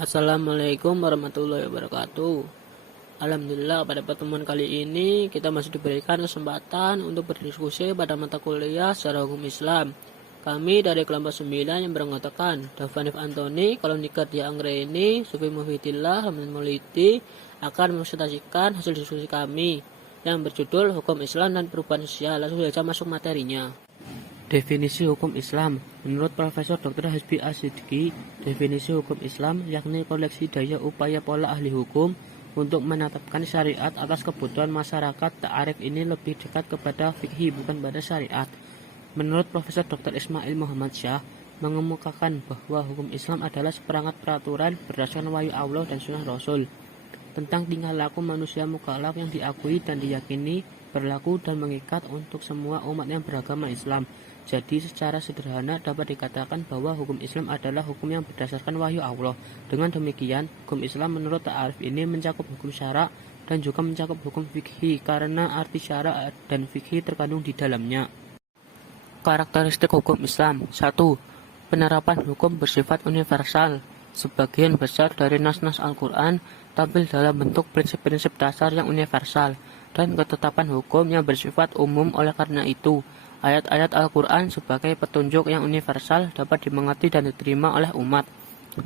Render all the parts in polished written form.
Assalamualaikum warahmatullahi wabarakatuh. Alhamdulillah, pada pertemuan kali ini kita masih diberikan kesempatan untuk berdiskusi pada mata kuliah secara hukum Islam. Kami dari kelompok 9 yang beranggotakan Davanif Antoni, Kolonika Dia Anggreni, Sufi Muhyiddillah, Hamdan Maulidi akan mempresentasikan hasil diskusi kami yang berjudul Hukum Islam dan Perubahan Sosial. Langsung saja masuk materinya. Definisi hukum Islam. Menurut Profesor Dr. Hasbi Asidki, definisi hukum Islam yakni koleksi daya upaya pola ahli hukum untuk menetapkan syariat atas kebutuhan masyarakat. Ta'arif ini lebih dekat kepada fikih bukan pada syariat. Menurut Profesor Dr. Ismail Muhammad Syah, mengemukakan bahwa hukum Islam adalah seperangkat peraturan berdasarkan wahyu Allah dan sunnah Rasul tentang tingkah laku manusia mukallaf yang diakui dan diyakini berlaku dan mengikat untuk semua umat yang beragama Islam. Jadi secara sederhana dapat dikatakan bahwa hukum Islam adalah hukum yang berdasarkan wahyu Allah. Dengan demikian, hukum Islam menurut ta'arif ini mencakup hukum syara dan juga mencakup hukum fikih karena arti syara dan fikih terkandung di dalamnya. Karakteristik hukum Islam. 1. Penerapan hukum bersifat universal. Sebagian besar dari nas-nas Al-Quran tampil dalam bentuk prinsip-prinsip dasar yang universal dan ketetapan hukum yang bersifat umum. Oleh karena itu, ayat-ayat Al-Quran sebagai petunjuk yang universal dapat dimengerti dan diterima oleh umat. 2.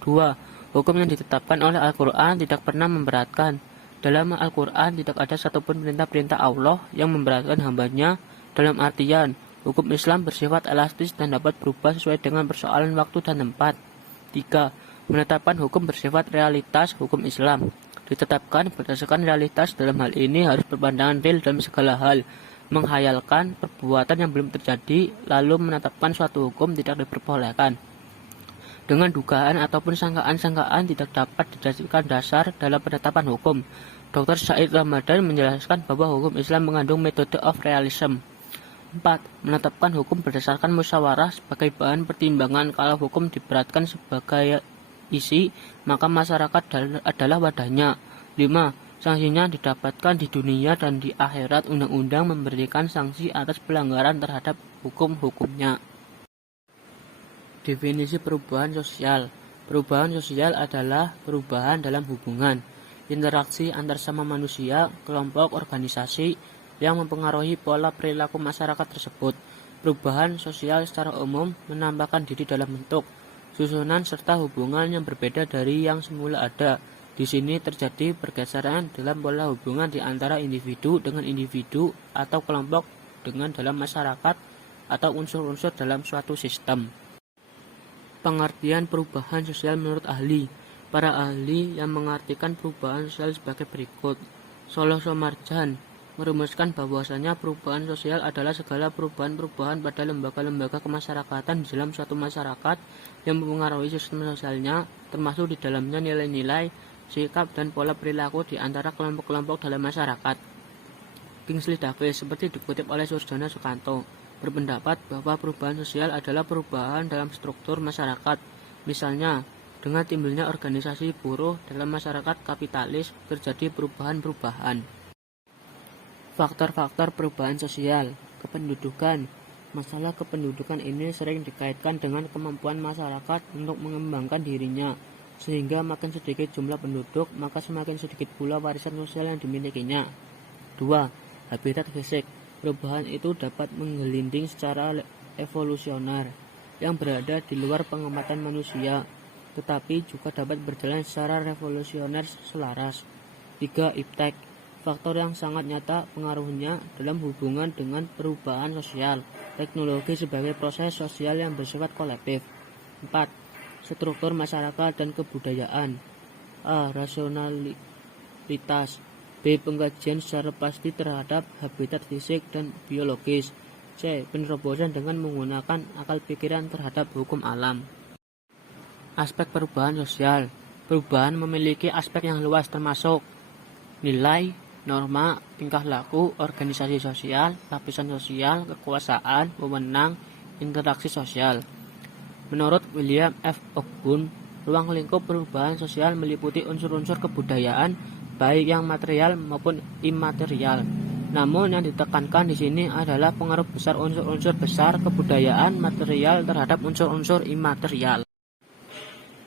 Hukum yang ditetapkan oleh Al-Quran tidak pernah memberatkan. Dalam Al-Quran tidak ada satupun perintah-perintah Allah yang memberatkan hambanya. Dalam artian, hukum Islam bersifat elastis dan dapat berubah sesuai dengan persoalan waktu dan tempat. 3. Menetapkan hukum bersifat realitas. Hukum Islam ditetapkan berdasarkan realitas. Dalam hal ini harus berpandangan real dalam segala hal. Menghayalkan perbuatan yang belum terjadi lalu menetapkan suatu hukum tidak diperbolehkan. Dengan dugaan ataupun sangkaan-sangkaan tidak dapat dijadikan dasar dalam penetapan hukum. Dr. Said Ramadan menjelaskan bahwa hukum Islam mengandung metode of realism. 4. Menetapkan hukum berdasarkan musyawarah sebagai bahan pertimbangan. Kalau hukum diberatkan sebagai isi, maka masyarakat adalah wadahnya. 5. Sanksinya didapatkan di dunia dan di akhirat. Undang-undang memberikan sanksi atas pelanggaran terhadap hukum-hukumnya. Definisi perubahan sosial. Perubahan sosial adalah perubahan dalam hubungan, interaksi antar sama manusia, kelompok, organisasi yang mempengaruhi pola perilaku masyarakat tersebut. Perubahan sosial secara umum menambahkan diri dalam bentuk, susunan, serta hubungan yang berbeda dari yang semula ada. Di sini terjadi pergeseran dalam pola hubungan di antara individu dengan individu atau kelompok dengan dalam masyarakat atau unsur-unsur dalam suatu sistem. Pengertian perubahan sosial menurut ahli. Para ahli yang mengartikan perubahan sosial sebagai berikut. Soloh Somarjan merumuskan bahwasanya perubahan sosial adalah segala perubahan-perubahan pada lembaga-lembaga kemasyarakatan di dalam suatu masyarakat yang mempengaruhi sistem sosialnya, termasuk di dalamnya nilai-nilai, sikap, dan pola perilaku di antara kelompok-kelompok dalam masyarakat. Kingsley Davis, seperti dikutip oleh Surjono Sukanto, berpendapat bahwa perubahan sosial adalah perubahan dalam struktur masyarakat. Misalnya, dengan timbulnya organisasi buruh dalam masyarakat kapitalis, terjadi perubahan-perubahan. Faktor-faktor perubahan sosial. Kependudukan. Masalah kependudukan ini sering dikaitkan dengan kemampuan masyarakat untuk mengembangkan dirinya, sehingga makin sedikit jumlah penduduk, maka semakin sedikit pula warisan sosial yang dimilikinya. 2. Habitat fisik. Perubahan itu dapat menggelinding secara evolusioner yang berada di luar pengamatan manusia, tetapi juga dapat berjalan secara revolusioner selaras. 3. Iptek. Faktor yang sangat nyata pengaruhnya dalam hubungan dengan perubahan sosial. Teknologi sebagai proses sosial yang bersifat kolektif. 4. Struktur masyarakat dan kebudayaan. A. Rasionalitas. B. Pengkajian secara pasti terhadap habitat fisik dan biologis. C. Penerobosan dengan menggunakan akal pikiran terhadap hukum alam. Aspek perubahan sosial. Perubahan memiliki aspek yang luas termasuk nilai, norma, tingkah laku, organisasi sosial, lapisan sosial, kekuasaan, wewenang, interaksi sosial. Menurut William F. Ogden, ruang lingkup perubahan sosial meliputi unsur-unsur kebudayaan, baik yang material maupun imaterial. Namun yang ditekankan di sini adalah pengaruh besar unsur-unsur besar kebudayaan material terhadap unsur-unsur imaterial.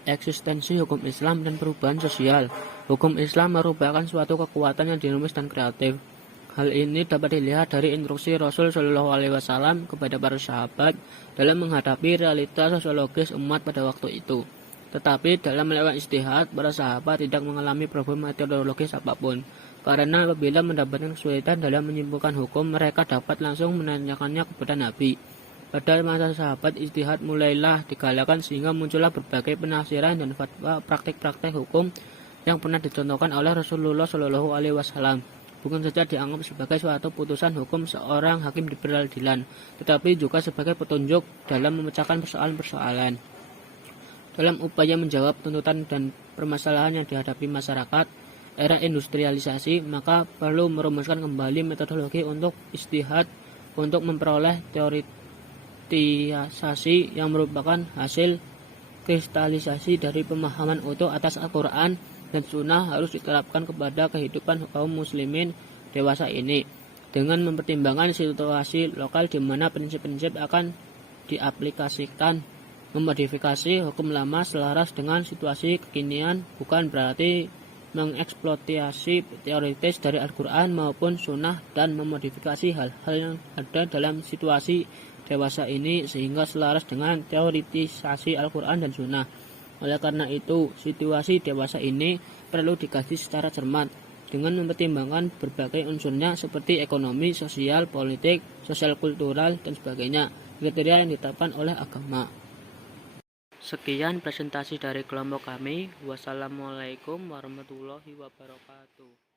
eksistensi hukum Islam dan perubahan sosial. Hukum Islam merupakan suatu kekuatan yang dinamis dan kreatif. Hal ini dapat dilihat dari instruksi Rasul Shallallahu Alaihi Wasallam kepada para sahabat dalam menghadapi realitas sosiologis umat pada waktu itu. Tetapi dalam melakukan istihad, para sahabat tidak mengalami problem metodologis apapun. Karena apabila mendapatkan kesulitan dalam menyimpulkan hukum, mereka dapat langsung menanyakannya kepada Nabi. Pada masa sahabat, istihad mulailah digalakan sehingga muncullah berbagai penafsiran dan fatwa praktik-praktik hukum yang pernah dicontohkan oleh Rasulullah Shallallahu Alaihi Wasallam. Bukan saja dianggap sebagai suatu putusan hukum seorang hakim di peradilan, tetapi juga sebagai petunjuk dalam memecahkan persoalan-persoalan. Dalam upaya menjawab tuntutan dan permasalahan yang dihadapi masyarakat era industrialisasi, maka perlu merumuskan kembali metodologi untuk istihad untuk memperoleh teoritisasi yang merupakan hasil kristalisasi dari pemahaman utuh atas Al-Quran dan Sunnah harus diterapkan kepada kehidupan kaum muslimin dewasa ini dengan mempertimbangkan situasi lokal di mana prinsip-prinsip akan diaplikasikan. Memodifikasi hukum lama selaras dengan situasi kekinian bukan berarti mengeksploitasi teoritis dari Al-Quran maupun Sunnah dan memodifikasi hal-hal yang ada dalam situasi dewasa ini sehingga selaras dengan teoritisasi Al-Quran dan Sunnah. Oleh karena itu, situasi dewasa ini perlu dikaji secara cermat dengan mempertimbangkan berbagai unsurnya seperti ekonomi, sosial, politik, sosial kultural, dan sebagainya, kriteria yang ditetapkan oleh agama. Sekian presentasi dari kelompok kami. Wassalamualaikum warahmatullahi wabarakatuh.